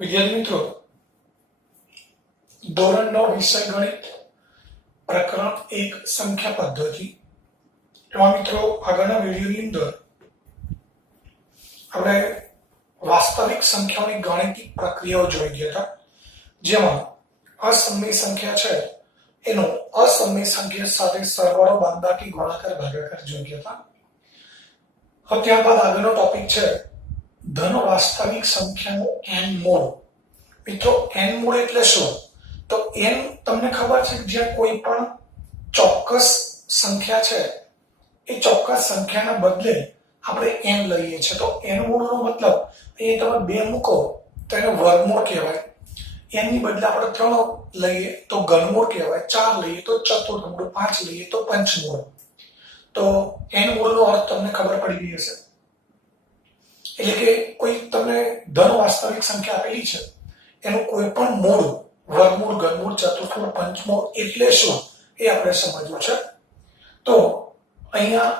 વિદ્યાર્થી મિત્રો, ધોરણ 9 વિષય ગણિત પ્રકરણ 1 સંખ્યા પદ્ધતિ. એમાં મિત્રો આગળના વિડીયોની અંદર આપણે વાસ્તવિક સંખ્યાઓની ગાણિતિક પ્રક્રિયાઓ જોઈ ગયા હતા, જેમાં અસમય સંખ્યા છે એનો અસમય સંખ્યા સાથે સરવાળો, બાદબાકી, ગુણાકાર, ભાગાકાર જોઈ ગયા હતા. હવે ત્યારબાદ આગળનો ટોપિક છે ધન વાસ્તવિક સંખ્યાનું n મૂળ. મિત્રો n મૂળ એટલે શું? તો n તમને ખબર છે કે જ્યાં કોઈ પણ ચોક્કસ સંખ્યા છે એ ચોક્કસ સંખ્યાના બદલે આપણે n લઈએ છીએ, તો n મૂળનો મતલબ એ તમે 2 મૂકો તો એને વર્ગમૂળ કહેવાય, n ની બદલે આપણે 3 લઈએ તો ઘનમૂળ કહેવાય, 4 લઈએ તો ચતુર્થમૂળ, 5 લઈએ તો પંચમૂળ. તો n મૂળનો અર્થ તમને ખબર પડી ગઈ હશે. એટલે કે કોઈ તમને ધન વાસ્તવિક સંખ્યા આપેલી છે એનું કોઈ પણ મૂળ, વર્ગમૂળ, ઘનમૂળ, ચતુર્થમૂળ, પંચમૂળ એટલે શું એ આપણે સમજવું છે. તો અહીંયા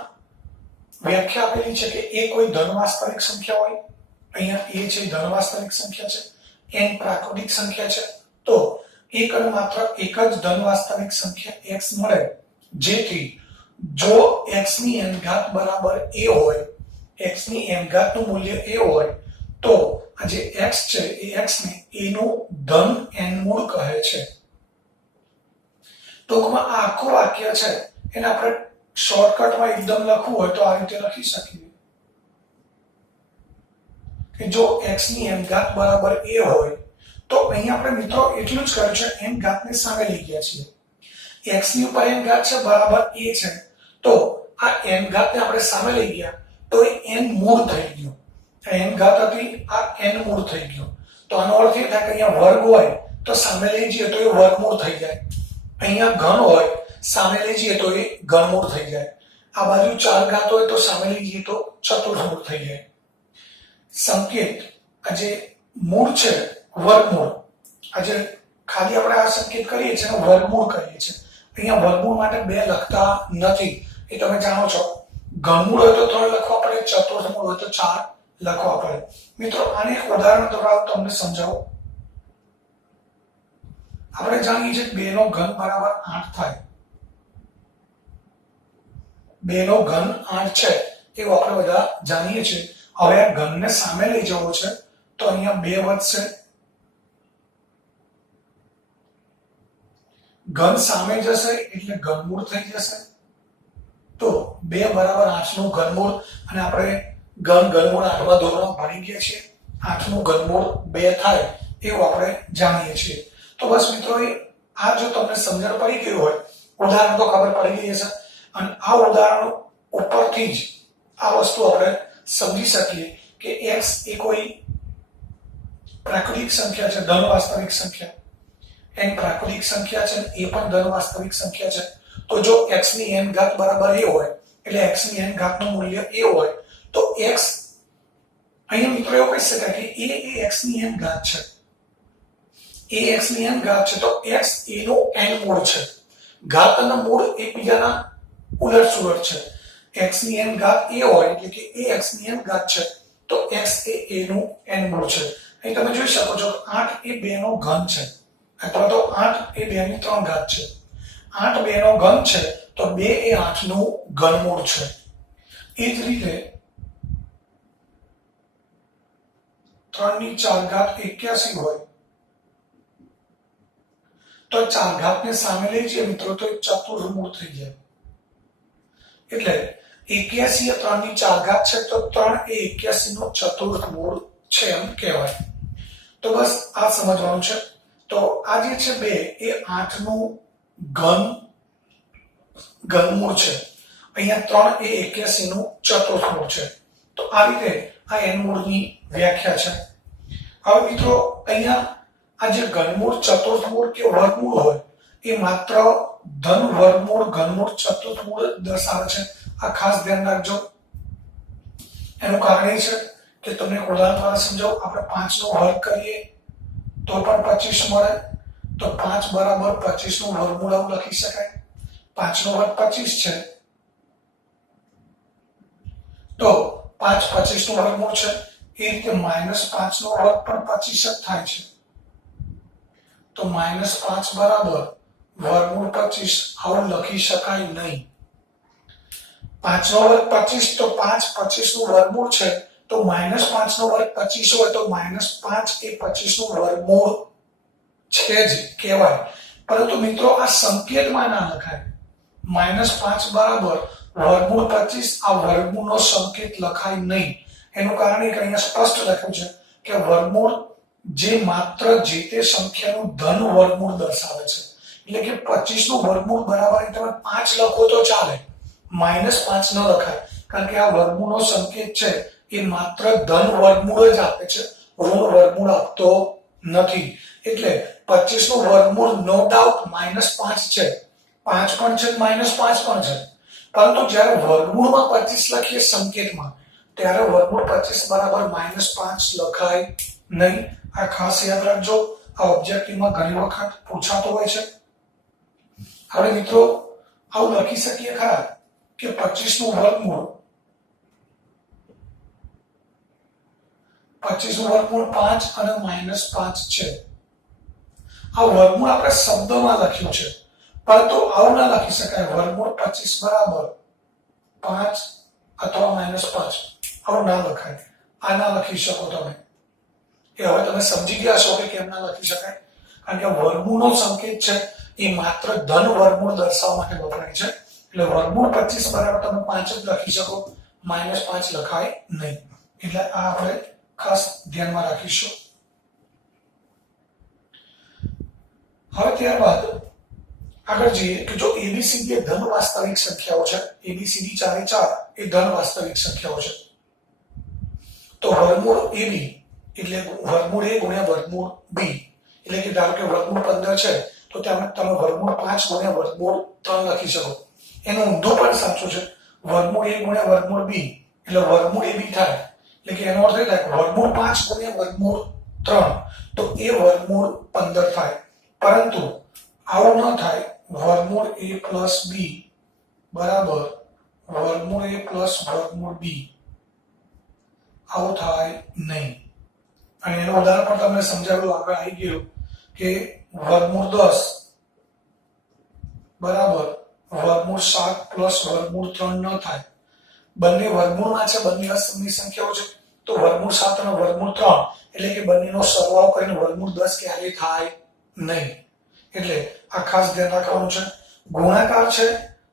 વ્યાખ્યા આપેલી છે કે એ કોઈ ધન વાસ્તવિક સંખ્યા હોય, અહીંયા એ છે ધન વાસ્તવિક સંખ્યા છે, n પ્રાકૃતિક સંખ્યા છે, તો એક અને માત્ર એક જ ધન વાસ્તવિક સંખ્યા x મળે, જેથી જો x ની n ઘાત બરાબર a હોય, x ની n ઘાત નું મૂલ્ય a હોય, તો આ જે x છે એ x ને a નું ધન n મૂળ કહે છે. ટૂંકમાં આ આખું વાક્ય છે એને આપણે શોર્ટકટમાં એકદમ લખવું હોય તો આ રીતે લખી શકીએ કે જો x ની n ઘાત બરાબર a હોય તો અહીંયા આપણે મિત્રો એટલું જ કર્યું છે, n ઘાત ને સામે લઈ ગયા છીએ, x ની ઉપર n ઘાત છે બરાબર a છે, તો આ n ઘાત ને આપણે સામે લઈ ગયા તો એ n મૂળ થઈ ગયું. n ઘાત હતી, આ n મૂળ થઈ ગયું. તો આનો અર્થ એ થાય કે અહીંયા વર્ગ હોય તો સામે લઈ જઈએ તો એ વર્ગમૂળ થઈ જાય, અહીંયા ઘન હોય સામે લઈ જઈએ તો એ ઘનમૂળ થઈ જાય, આ બાજુ 4 ઘાત હોય તો સામે લઈ જઈએ તો ચતુર્થમૂળ થઈ જાય. સંકેત આ જે મૂળ છે વર્ગમૂળ, આ જે ખાલી આપણે આ સંકેત કરીએ છીએ વર્ગમૂળ કહીએ છીએ. અહીંયા વર્ગમૂળ માટે 2 લખતા નથી, એ તમે જાણો છો. ઘનમૂળ હોય તો 3 લખવા પડે, ચતુર્થમૂળ હોય તો 4 લખવા પડે. મિત્રો આને એક ઉદાહરણ દ્વારા તમને સમજાવું. આપણે જાણીએ છીએ 2 નો ઘન બરાબર 8 થાય, 2 નો ઘન 8 છે એવું આપણે બધા જાણીએ છીએ. હવે આ ઘનને સામે લઈ જવો છે તો અહીંયા 2 વધશે, ઘન સામે જશે એટલે ઘનમૂળ થઈ જશે. તો 2 બરાબર 8 નું ઘનમૂળ, અને આપણે ઘનમૂળ 8મા ધોરણમાં ભણી ગયા છીએ, 8 નું ઘનમૂળ 2 થાય એવું આપણે જાણીએ છીએ. તો બસ મિત્રો આ જો તમને સમજણ પડી ગઈ હોય, ઉદાહરણ તો ખબર પડી ગઈ હશે, અને આ ઉદાહરણ ઉપરથી જ આ વસ્તુ આપણે સમજી શકીએ કે x એ કોઈ પ્રાકૃતિક સંખ્યા છે, ધન વાસ્તવિક સંખ્યા, n પ્રાકૃતિક સંખ્યા છે, એ પણ ધન વાસ્તવિક સંખ્યા છે. તો જો x ની n ઘાત બરાબર a હોય એટલે x ની n ઘાત નું મૂલ્ય a હોય તો x, અહીંયા મિત્રો એવું કહી શકાય કે a એ x ની n ઘાત છે, a x ની n ઘાત છે, તો x a નું n મૂળ છે. ઘાત અને મૂળ એકબીજાના ઉલટ સુલટ છે. x ની n ઘાત a હોય એટલે કે a x ની n ઘાત છે, તો x એ a નું n મૂળ છે. અહીં તમે જોઈ શકો છો 8 એ 2 નો ઘન છે, અથવા તો 8 એ 2 ની 3 ઘાત છે. 8 2 નો ઘન છે તો 2 એ 8 નું ઘનમૂળ છે. એ જ રીતે 3 ની 4 ઘાત 81 હોય તો 4 ઘાત ને સામે લઈ જઈએ મિત્રો તો ચતુર્થમૂળ થઈ જાય. એટલે 81 એ 3 ની 4 ઘાત છે તો 3 એ 81 નો ચતુર્થમૂળ છે એમ કહેવાય. તો બસ આ સમજવાનું છે. તો આ જે છે 2 એ 8 નું ઘનમૂળ છે, અહીંયા 3 એ 81 નું ચતુર્થમૂળ છે. તો આ રીતે આ n મૂળની વ્યાખ્યા છે. હવે મિત્રો અહીંયા આ જે ઘનમૂળ, ચતુર્થમૂળ કે વર્ગમૂળ હોય એ માત્ર ધન, વર્ગમૂળ, ઘનમૂળ, ચતુર્થમૂળ દર્શાવે છે. આ ખાસ ધ્યાન રાખજો. એનું કારણ એ છે કે તમને ઉદાહરણ દ્વારા સમજાવું. આપણે 5 નો વર્ગ કરીએ તો પણ 25 મળે, તો 5 બરાબર 25 નું વર્ગમૂળ આવું લખી શકાય. 5 નો વર્ગ 25 છે તો 5 25 નું વર્ગમૂળ છે, એ રીતે -5 નો વર્ગ પણ 25 જ થાય છે, તો -5 બરાબર વર્ગમૂળ 25 આવું લખી શકાય નહીં. 5 નો વર્ગ 25 તો 5 25 નું વર્ગમૂળ છે, તો -5 નો વર્ગ 25 હોય તો -5 એ 25 નું વર્ગમૂળ છે જ કહેવાય. પરંતુ મિત્રો આ સંકેતમાં ના લખાય. -5 બરાબર વર્ગમૂળ 25 આ વર્ગમૂળનો સંકેત લખાય નહીં. એનું કારણ એ કે અહીંયા સ્પષ્ટ લખ્યું છે કે વર્ગમૂળ જે માત્ર જે તે સંખ્યાનું ધન વર્ગમૂળ દર્શાવે છે. એટલે કે 25 નું વર્ગમૂળ બરાબર તમે 5 લખો તો ચાલે, -5 ન લખાય, કારણ કે આ વર્ગમૂળનો સંકેત છે એ માત્ર ધન વર્ગમૂળ જ આપે છે, ઋણ વર્ગમૂળ આપતો નથી. એટલે 25 નું વર્ગમૂળ નો ડાઉટ -5 છે, 5 પણ છે, -5 પણ છે. પરંતુ જ્યારે વર્ગમૂળમાં 25 લખીએ સંકેતમાં, ત્યારે વર્ગમૂળ 25 બરાબર -5 લખાય નહીં. આ ખાસ યાદ રાખજો, આ ઓબ્જેક્ટિવમાં ઘણી વખત પૂછાતો હોય છે. હવે મિત્રો આવું લખી શકીએ ખરા કે 25 નું વર્ગમૂળ 5 અને -5 છે. આ વર્ગમૂળ આપણે શબ્દમાં લખ્યું છે, પરંતુ આવું ના લખી શકાય. વર્ગમૂળ 25 બરાબર 5 અથવા -5 આવું ના લખાય. આ ના લખી શકો તમે. એ હવે તમે સમજી ગયા છો કે કેમ ના લખી શકાય. કારણ કે વર્ગમૂળનો સંકેત છે એ માત્ર ધન વર્ગમૂળ દર્શાવવા માટે વપરાય છે. એટલે વર્ગમૂળ 25 બરાબર તમે 5 જ લખી શકો, -5 લખાય નહીં. એટલે આ આપણે ખાસ ધ્યાનમાં રાખીશું. હવે ત્યારબાદ આગળ જઈએ કે જો ABCD એ ધન વાસ્તવિક સંખ્યાઓ છે, ABCD 4 એ 4 એ ધન વાસ્તવિક સંખ્યાઓ છે, તો વર્ગમૂળ AB એટલે વર્ગમૂળ A ગુણ્યા વર્ગમૂળ B, એટલે કે ધારો કે વર્ગમૂળ 15 છે તો તમે વર્ગમૂળ 5 ગુણ્યા વર્ગમૂળ 3 લખી શકો. એનું ઊંધું પણ સાચું છે. વર્ગમૂળ A ગુણ્યા વર્ગમૂળ B એટલે વર્ગમૂળ AB થાય. એટલે કે એનો અર્થ એ થાય કે વર્ગમૂળ 5 ગુણ્યા વર્ગમૂળ 3 તો એ વર્ગમૂળ 15 થાય. પરંતુ આવું ન થાય. વર્ગમૂળ A પ્લસ B બરાબર વર્ગમૂળ A પ્લસ વર્ગમૂળ B આવું થાય નહીં. અને એનું ઉદાહરણ પણ તમને સમજાવ્યું, આગળ આવી ગયું કે વર્ગમૂળ 10 બરાબર વર્ગમૂળ 7 પ્લસ વર્ગમૂળ 3 ન થાય. બંને વર્ગમૂળમાં છે, બંને અસમની સંખ્યાઓ છે, તો વર્ગમૂળ 7 અને વર્ગમૂળ 3 એટલે કે બંનેનો સરવાળો કરીને વર્ગમૂળ 10 ક્યારેય થાય નહીં. એટલે આ ખાસ ધ્યાન રાખવાનું છે. ગુણાકાર છે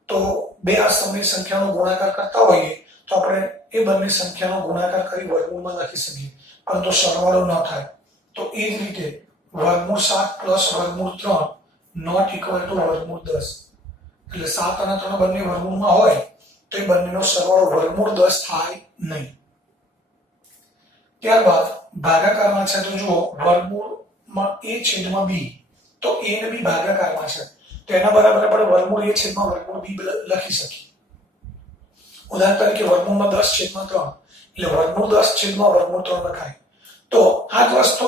તો બે અસમની સંખ્યાનો ગુણાકાર કરતા હોઈએ તો આપણે એ બંને સંખ્યાનો ગુણાકાર કરી વર્ગમૂળમાં લખી શકીએ, પરંતુ સરવાળો ન થાય. તો એ જ રીતે વર્ગમૂળ 7 પ્લસ વર્ગમૂળ 3 નોટ ઇક્વલ ટુ વર્ગમૂળ 10. એટલે 7 અને 3 બંને વર્ગમૂળમાં હોય તો એ બંનેનો સરવાળો વર્ગમૂળ 10 થાય નહીં. ત્યારબાદ ભાગાકારમાં છે તો જુઓ વર્ગમૂળમાં A છેદમાં B, તો A ને B ભાગાકારમાં છે તો એના બરાબર આપણે વર્ગમૂળ A છેદમાં વર્ગમૂળ B લખી શકીએ. ઉદાહરણ તરીકે વર્ગમૂળમાં 10 છેદમાં 3 એટલે વર્ગમૂળ 10 છેદમાં વર્ગમૂળ 3 લખાય. તો આ જ વસ્તુ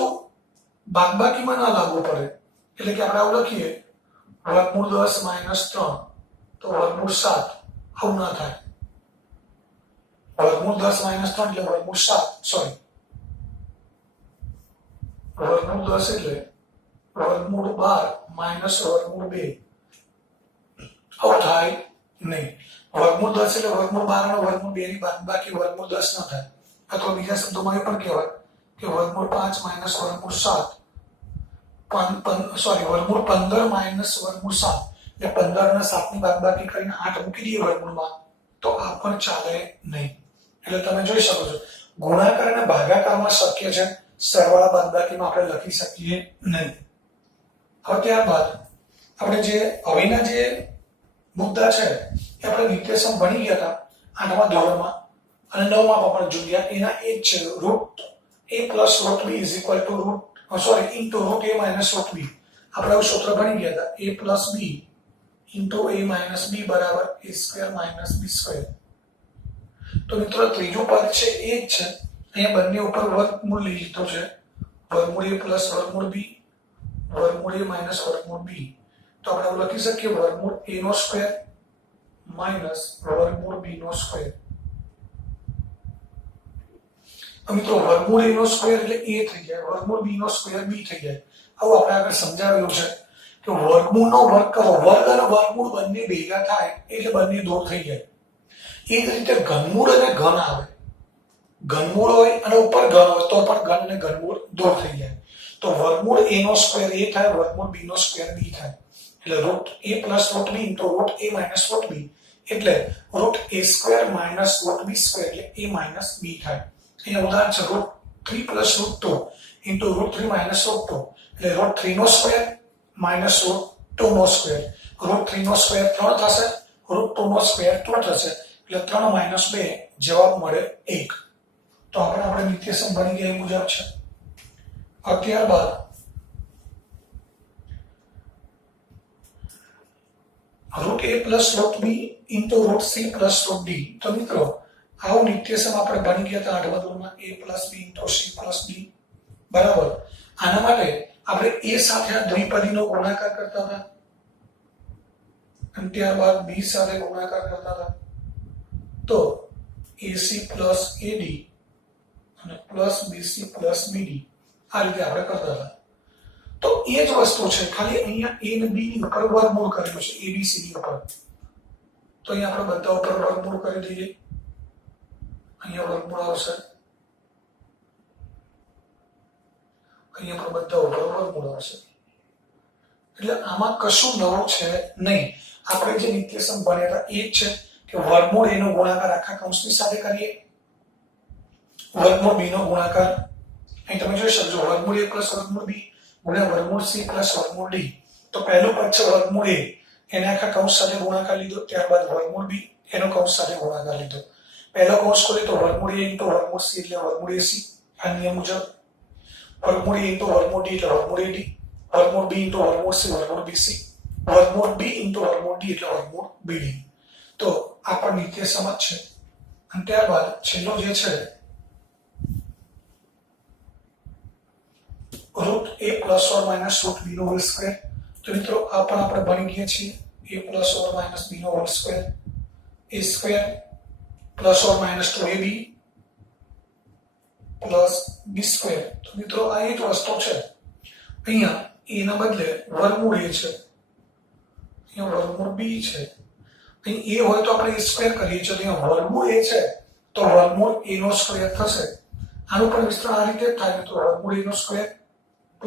બાદબાકીમાં ના લાગુ પડે. એટલે કે આપણે આવું લખીએ વર્ગમૂળ 10 માઇનસ 3 તો વર્ગમૂળ 7 આવું ના થાય. વર્ગમૂળ 10 માઇનસ 3 એટલે વર્ગમૂળ 7 સોરી વર્ગમૂળ 10 એટલે વર્ગમૂળ 12 માઇનસ વર્ગમૂળ 2 આવું થાય નહીં. વર્ગમૂળ 10 એટલે વર્ગમૂળ 12 અને વર્ગમૂળ 2 ની બાદબાકી વર્ગમૂળ 10 ન થાય. અથવા બીજા શબ્દોમાં એ પણ કહેવાય કે વર્ગમૂળ 5 માઇનસ વર્ગમૂળ 7 વર્ગમૂળ 15 માઇનસ વર્ગમૂળ 7 એટલે 15 અને 7 ની બાદબાકી કરીને 8 મૂકી દઈએ વર્ગમૂળમાં તો આ પણ ચાલે નહીં. એટલે તમે જોઈ શકો છો ગુણાકાર અને ભાગાકારમાં શક્ય છે, સરવાળા બાદબાકીમાં આપણે લખી શકીએ નહીં. હવે ત્યારબાદ આપણે જે હવેના જે મુદ્દા છે એ આપણે નિત્યસમ ભણી ગયા હતા 8મા ધોરણમાં અને 9મા પણ જોયા. એના એ જ છે root a plus root b is equal to into root a minus root b. આપણે સૂત્ર ભણી ગયા હતા a plus b into a minus b બરાબર a square minus b square. તો મિત્રો ત્રીજું પદ છે એ જ છે. અહીંયા બંને ઉપર વર્ગમૂળ લીધો છે, વર્ગમૂળ a પ્લસ વર્ગમૂળ b વર્ગમૂળ a માઇનસ વર્ગમૂળ b. તો આપણે એવું લખી શકીએ વર્ગમૂળ a નો સ્ક્વેર માઇનસ વર્ગમૂળ b નો સ્ક્વેર. મિત્રો વર્ગમૂળ a નો સ્ક્વેર એટલે a થઈ જાય, વર્ગમૂળ b નો સ્ક્વેર b થઈ જાય. આવું આપણે આગળ સમજાવેલું છે કે વર્ગમૂળનો વર્ગ કરો, વર્ગ અને વર્ગમૂળ બંને ભેગા થાય એટલે બંને દૂર થઈ જાય. એ જ રીતે ઘનમૂળ અને ઘન આવે, ઘનમૂળ હોય અને ઉપર ઘન હોય તો પણ ઘન અને ઘનમૂળ દૂર થઈ જાય. તો વર્ગમૂળ a નો સ્ક્વેર a થાય, વર્ગમૂળ b નો સ્ક્વેર b થાય. એટલે √a + √b * √a - √b એટલે √a² - √b² એટલે a - b થાય. અહીંયા ઉદાહરણ છે √3 + √2 * √3 - √2 એટલે √3 નો સ્ક્વેર - √2 નો સ્ક્વેર. √3 નો સ્ક્વેર 3 થશે, √2 નો સ્ક્વેર 2 થશે એટલે 3 - 2 જવાબ મળે 1. તો આપણે નિત્યસમ બની ગયા એ મુજબ છે. ત્યારબાદ √a + √b * √c + √d. તો મિત્રો આવું નિત્યસમ આપણે ભણી ગયા હતા 8મા ધોરણમાં, a + b * c + d. બરાબર. આના માટે આપણે a સાથે આ દ્વિપદીનો ગુણાકાર કરતા હતા અને ત્યારબાદ b સાથે ગુણાકાર કરતા હતા. તો ac + ad અને +bc + bd આ રીતે આપણે કરતા હતા. તો એ જ વસ્તુ છે, ખાલી અહીંયા a અને b ની ઉપર વર્ગમૂળ કરેલું છે, abcd ઉપર. તો અહીંયા આપણે બધા ઉપર વર્ગમૂળ કરી દઈએ. અહીંયા વર્ગમૂળ આવશે, અહીંયા પણ બધા ઉપર વર્ગમૂળ આવશે. એટલે આમાં કશું નવું છે નહીં. આપણે જે નિત્યસમ ભણ્યા હતા એ જ છે કે વર્ગમૂળ a નો ગુણાકાર આખા કૌંસની સાથે કરીએ, વર્ગમૂળ b નો ગુણાકાર અહીં તમે જોઈ શકજો, વર્ગમૂળ a + વર્ગમૂળ b ગુણ્યા વર્ગમૂળ c + વર્ગમૂળ d. તો પહેલું પદ છે વર્ગમૂળ a, એને આખા કૌંસ સાથે ગુણાકાર લીધો, ત્યારબાદ વર્ગમૂળ b એનો કૌંસ સાથે ગુણાકાર લીધો. પહેલો કૌંસ ખોલે તો વર્ગમૂળ a * વર્ગમૂળ c એટલે વર્ગમૂળ ac. આ નિયમ મુજબ વર્ગમૂળ a * વર્ગમૂળ d એટલે વર્ગમૂળ ad, વર્ગમૂળ b * વર્ગમૂળ c વર્ગમૂળ bc, વર્ગમૂળ b * વર્ગમૂળ d એટલે વર્ગમૂળ bd. તો આ પણ નિત્યસમ જ છે. અને ત્યારબાદ છેલ્લો જે છે √a ± √b નો હોલ સ્ક્વેર. તો મિત્રો આ પણ આપણે ભણી ગયા છીએ, a ± b નો whole square, a² ± 2ab + b². તો મિત્રો આ એક વસ્તુ છે. અહીંયા a ના બદલે વર્ગમૂળ a છે, અહીંયા વર્ગમૂળ b છે. અહીં a હોય તો આપણે a² કરીએ છીએ, અહીંયા વર્ગમૂળ a છે તો વર્ગમૂળ a નો સ્ક્વેર થશે. આનું પણ વિસ્તરણ આ રીતે થાય. તો વર્ગમૂળ a નો સ્ક્વેર ±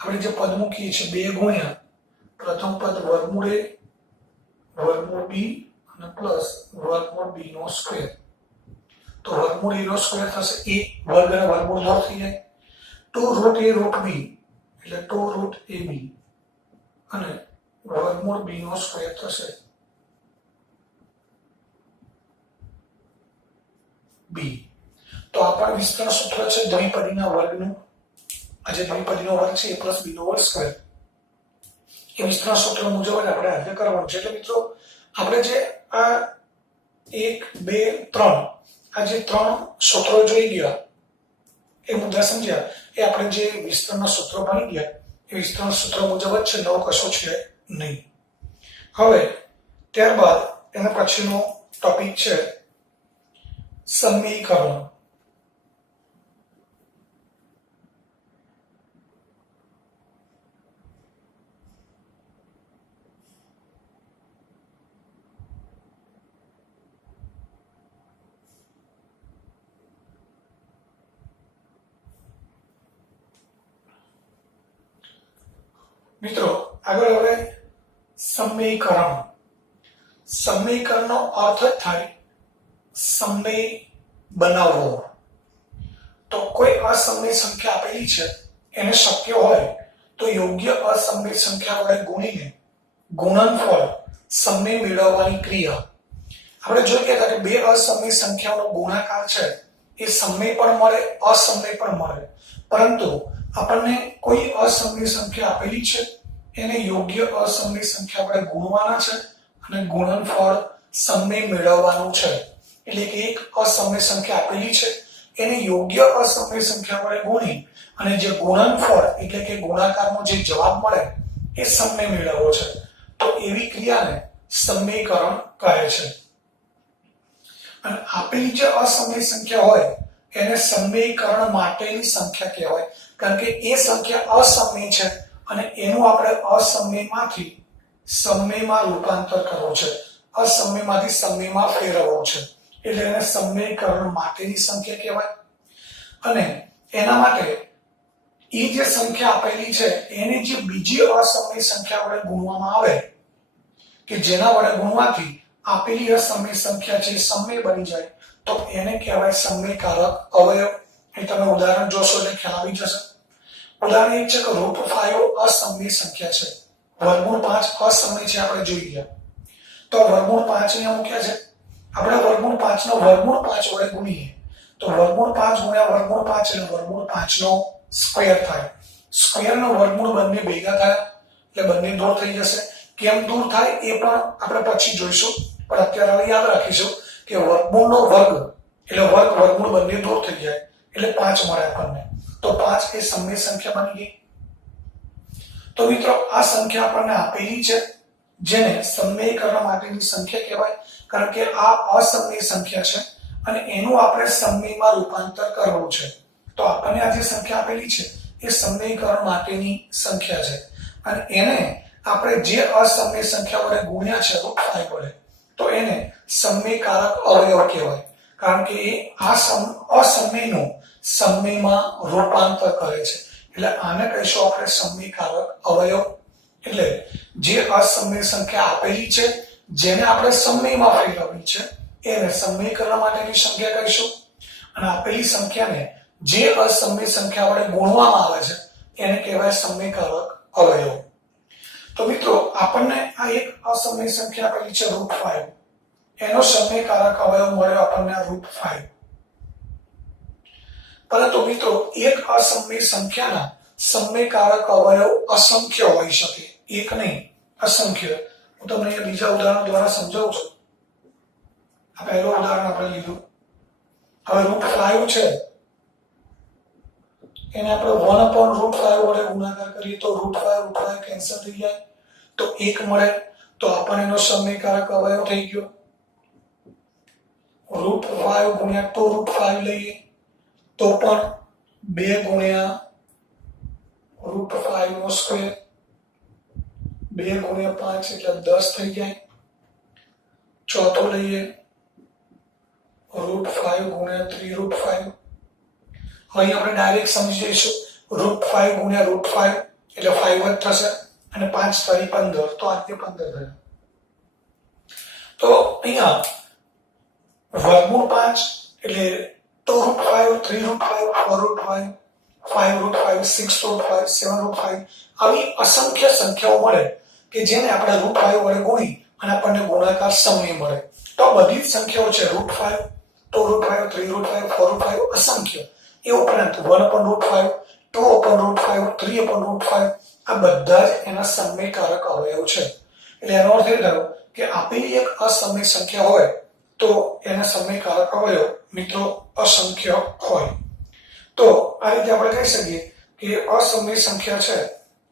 આપણે જે પદ મૂકીએ છીએ 2 ગુણ્યા પ્રથમ પદ વર્ગમૂળ a વર્ગમૂળ b અને પ્લસ વર્ગમૂળ b નો સ્ક્વેર. તો વર્ગમૂળ a નો સ્ક્વેર થશે, a વર્ગ અને વર્ગમૂળ દૂર થઈ જાય. 2√a√b એટલે 2√ab અને વર્ગમૂળ b નો સ્ક્વેર થશે b. તો આ પણ વિસ્તરણ સૂત્ર છે દ્વિપદીના વર્ગનું. આ જે દ્વિપદીનો વર્ગ છે a + b નો હોલ સ્ક્વેર, એ વિસ્તરણ સૂત્ર મુજબ જ આપણે આજે કરવાનું છે. એટલે મિત્રો આપણે જે આ 1 2 3 આ જે 3 સૂત્રો જોઈ ગયા એ મુદ્દા સમજ્યા, એ આપણે જે વિસ્તરણના સૂત્રો ભણી ગયા એ વિસ્તરણ સૂત્ર મુજબ જ છે, નવું કશું છે નહીં. હવે ત્યારબાદ એના પછીનો ટોપિક છે સમીકરણ. મિત્રો આગળ હવે સમીકરણ. સમીકરણનો અર્થ થાય સમય બનાવવો. તો કોઈ અસમય સંખ્યા આપેલી છે, એને શક્ય હોય તો યોગ્ય અસમય સંખ્યા વડે ગુણીને ગુણનફળ સમય મેળવવાની ક્રિયા. આપણે જોઈ ગયા હતા કે બે અસમય સંખ્યાઓનો ગુણાકાર છે એ સમય પણ મળે, અસમય પણ મળે. પરંતુ આપણને કોઈ અસમય સંખ્યા આપેલી છે, એને યોગ્ય અસમય સંખ્યા વડે ગુણવાના છે અને ગુણનફળ સમય મેળવવાનું છે. એટલે કે એક અસમય સંખ્યા આપેલી છે, એને યોગ્ય અસમય સંખ્યા વડે ગુણી અને જે ગુણનફળ એટલે કે ગુણાકારનો જે જવાબ મળે એ સમય મેળવવો છે. તો એવી ક્રિયાને સમીકરણ કહે છે. અને આપેલી જે અસમય સંખ્યા હોય એને સમયકરણ માટેની સંખ્યા કહેવાય, કારણ કે એ સંખ્યા અસમય છે અને એનું આપણે અસમયમાંથી સમયમાં રૂપાંતર કરવું છે, અસમયમાંથી સમયમાં ફેરવવું છે, એટલે એને સમયકરણ માટેની સંખ્યા કહેવાય. અને એના માટે એ જે સંખ્યા આપેલી છે એને જે બીજી અસમય સંખ્યા વડે ગુણવામાં આવે કે જેના વડે ગુણવાથી આપેલી અસમય સંખ્યા છે સમય બની જાય તો એને કહેવાય સમયકારક અવયવ. એ તમે ઉદાહરણ જોશો એટલે ખ્યાલ આવી જશે. ઉદાહરણ એક છે કે √5 અસમય સંખ્યા છે, વર્ગમૂળ 5 અસમય છે, આપણે જોઈ ગયા. તો વર્ગમૂળ 5 ને મૂક્યા છે, આપણે વર્ગમૂળ 5 નો વર્ગમૂળ 5 વડે ગુણીએ તો વર્ગમૂળ 5 ગુણ્યા વર્ગમૂળ 5 એટલે વર્ગમૂળ 5 નો સ્ક્વેર થાય. સ્ક્વેર નો વર્ગમૂળ બંને ભેગા થાય એટલે બંને દૂર થઈ જશે. કેમ દૂર થાય એ પણ આપણે પછી જોઈશું, પણ અત્યારે યાદ રાખીશું કે વર્ગમૂળનો વર્ગ એટલે વર્ગ વર્ગમૂળ બંને દૂર થઈ જાય એટલે 5 મળે આપણને. તો 5 એ સમય સંખ્યા બની ગઈ. તો મિત્રો આ સંખ્યા આપણને આપેલી છે જેને સમયકરણ માટેની સંખ્યા કહેવાય, કારણ કે આ અસમય સંખ્યા છે અને એનું આપણે સમયમાં રૂપાંતર કરવું છે. તો આપણને આ જે સંખ્યા આપેલી છે એ સમયકરણ માટેની સંખ્યા છે અને એને આપણે જે અસમય સંખ્યા વડે ગુણ્યા છે √5 વડે તો એને સમયકારક અવયવ કહેવાય, કારણ કે એ આ અસમયનું સમયમાં રૂપાંતર કરે છે. એટલે આને કહીશું આપણે સમયકારક અવયવ. એટલે જે અસમય સંખ્યા આપેલી છે જેને આપણે સમયમાં ફેરવવી છે એને સમયકરણ માટેની સંખ્યા કહીશું અને આપેલી સંખ્યાને જે અસમય સંખ્યા વડે ગુણવામાં આવે છે એને કહેવાય સમયકારક અવયવ. તો મિત્રો આપણને આ એક અસમય સંખ્યા આપેલી છે √5, એનો સમયકારક અવયવ મળ્યો આપણને આ √5. પરંતુ મિત્રો એક અસમય સંખ્યાના સમયકારક અવયવ અસંખ્ય હોઈ શકે, એક નહીં અસંખ્ય. હું તમને અહીંયા બીજા ઉદાહરણ દ્વારા સમજાવું છું. આ પહેલું ઉદાહરણ આપણે લીધું. હવે √5 છે એને આપણે 1/√5 વડે ગુણાકાર કરીએ તો √5 કેન્સલ થઈ જાય તો 1 મળે, તો આપણને એનો સમયકારક અવયવ થઈ ગયો. √5 ગુણ્યા 2√5 લઈએ તો પણ 2 ગુણ્યા √5 નો સ્ક્વેર, 2 ગુણ્યા 5 એટલે 10 થઈ જાય. ચોથો લઈએ √5 ગુણ્યા 3√5. અહીં આપણે ડાયરેક્ટ સમજી જઈશું. √5 ગુણ્યા √5 એટલે 5 જ થશે અને 5 × 15 તો આ 15 થયા. તો અહીંયા વર્ગમૂળ 5 એટલે 2√5 3√5 4√5 5√5 6√5 7√5 આવી અસંખ્ય સંખ્યાઓ મળે કે જેને આપણે √5 વડે ગુણી અને આપણને ગુણાકાર સમય મળે. તો બધી જ સંખ્યાઓ છે √5 2√5 3√5 4√5 અસંખ્ય. એ ઉપરાંત 1/√5 2/√5 3/√5 આ બધા જ એના સમયકારક અવયવ છે. એટલે એનો અર્થ એ થયો કે આપેલી એક અસમય સંખ્યા હોય તો એના સમયકારક અવયવ મિત્રો અસંખ્ય હોય. તો આ રીતે આપણે કહી શકીએ કે અસમય સંખ્યા છે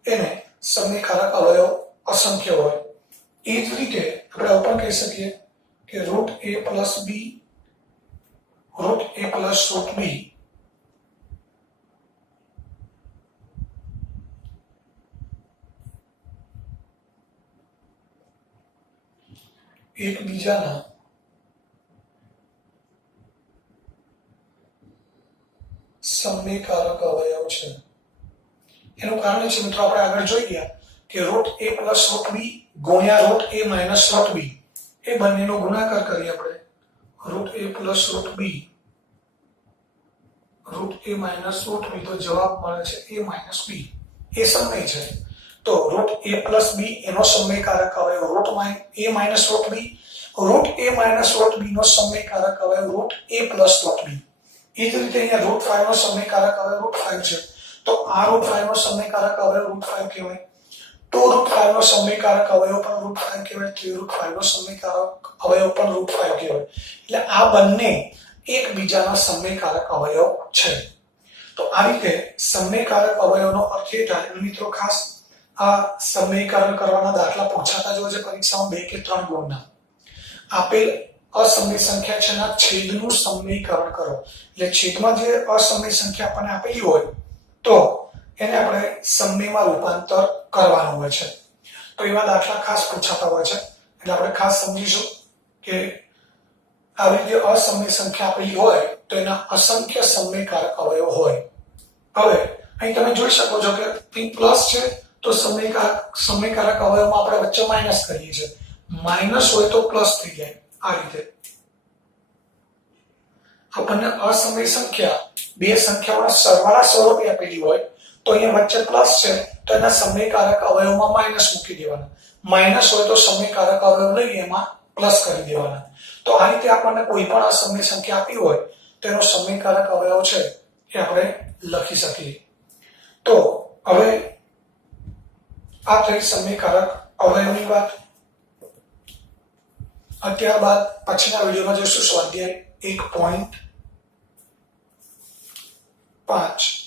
એને સમયકારક અવયવ અસંખ્ય હોય. એ જ રીતે આપણે પણ કહી શકીએ કે √a + b √a + √b એકબીજાના સમયકારક અવયવ છે. એનું કારણ છે મિત્રો આપણે આગળ જોઈ ગયા કે √a + √b ગુણ્યા √a - √b એ બંનેનો ગુણાકાર કરીએ આપણે √a + √b √a - √b તો જવાબ મળે છે a - b. એ સમય છે તો √a + b એનો સમયકારક અવયવ √a - √b, √a - √b નો સમયકારક અવયવ √a + √b. એ જ રીતે અહીંયા √5 નો સમયકારક અવયવ √5 છે તો આ √5 નો સમયકારક અવયવ √5 કહેવાય. તો √5 નો સમયકારક અવયવ પણ √5 કહેવાય, 3√5 નો સમયકારક અવયવ પણ √5 કહેવાય. એટલે આ બંને એકબીજાના સમયકારક અવયવ છે. તો આ રીતે સમયકારક અવયવનો અર્થ એ થાય. મિત્રો ખાસ આ સમયકરણ કરવાના દાખલા પૂછાતા જ હોય છે પરીક્ષામાં 2 કે 3 ગુણના. આપેલ અસમય સંખ્યા છે એના છેદનું સમયકરણ કરો. એટલે છેદમાં જે અસમય સંખ્યા આપણને આપેલી હોય તો એને આપણે સમયમાં રૂપાંતર કરવાનું હોય છે. તો એવા દાખલા ખાસ પૂછાતા હોય છે. એટલે આપણે ખાસ સમજીશું કે આવી રીતે અસમય સંખ્યા આપેલી હોય તો એના અસંખ્ય સમયકારક અવયવ હોય. હવે અહીં તમે જોઈ શકો છો કે p પ્લસ છે તો સમયકારક અવયવમાં આપણે વચ્ચે માઇનસ કરીએ છીએ. માઇનસ હોય તો પ્લસ થઈ જાય. આ રીતે આપણને અસમય સંખ્યા બે સંખ્યાઓના સરવાળા સ્વરૂપે આપેલી હોય તો અહીંયા વચ્ચે પ્લસ છે તો એના સમયકારક અવયવમાં માઇનસ મૂકી દેવાના. માઇનસ હોય તો સમયકારક અવયવ લઈ એમાં પ્લસ કરી દેવાના. તો આ રીતે આપણને કોઈ પણ અસમય સંખ્યા આપી હોય તેનો સમયકારક અવયવ છે એ આપણે લખી શકીએ. તો હવે આ થઈ સમયકારક અવયવની વાત. ત્યારબાદ પછીના વિડીયોમાં જોઈશું સ્વાધ્યાય 1.5.